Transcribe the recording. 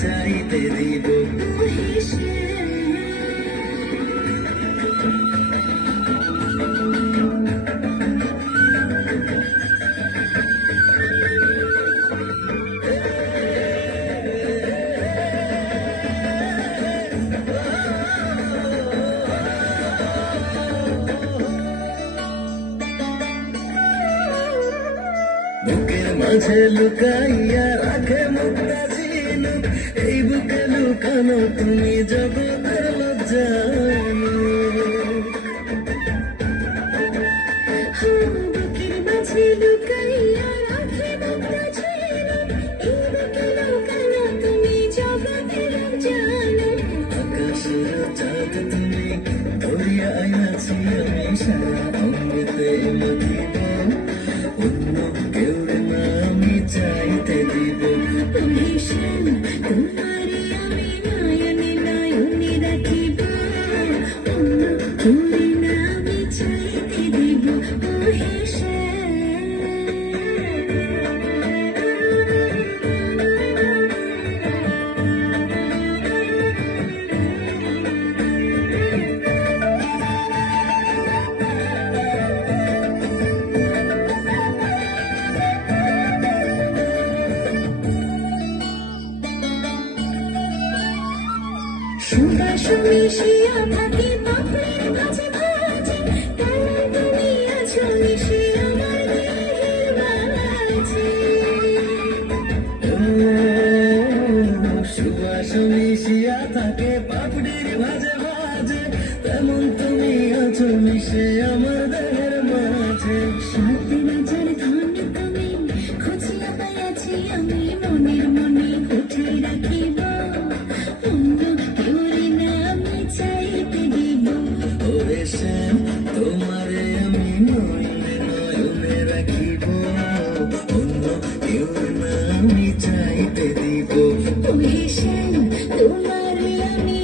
চাইতে দিব। বুকের মাঝে লুকাইয়া রাখে মুক্তা ঝিনুক, এই বুকে লুকানো তুমি জগতের লজ্জানো। বুকের মাঝে লুকাইয়া রাখে মুক্তা ঝিনুক, এই বুকে লুকানো তুমি জগতের লজ্জানো। আকাশের চাঁদ তুমি, দরিয়া আইনাছি আমি সারা অঙ্গেতে মাখিব, অন্য কেউ না আমি চাইতে দিব। ভীষণ তোমারে আমি নয়নে নয়নে রাখিব, অন্য কেউ না আমি চাইতে দিব। সুবাস মিশিয়া থাকি পাপড়ির ভাজে ভাজে, কেমন তুমি আছো মিশে আমার দেহের মাঝে। সুবাস মিশিয়া থাকে পাপড়ির ভাজে ভাজে, তেমন তুমি আছো মিশে আমার দেহের মাঝে। সাত রাজার ধন তুমি খুঁজিয়া পাইয়াছি আমি, মনের মনে কোথায় রাখিব, অন্য কেউ না আমি চাইতে দিব। ওরে শ্যাম তোমারে আমি নয়নে নয়নে রাখিব, অন্য কেউ না আমি চাইতে দিব। ভীষণ তোমারে আমি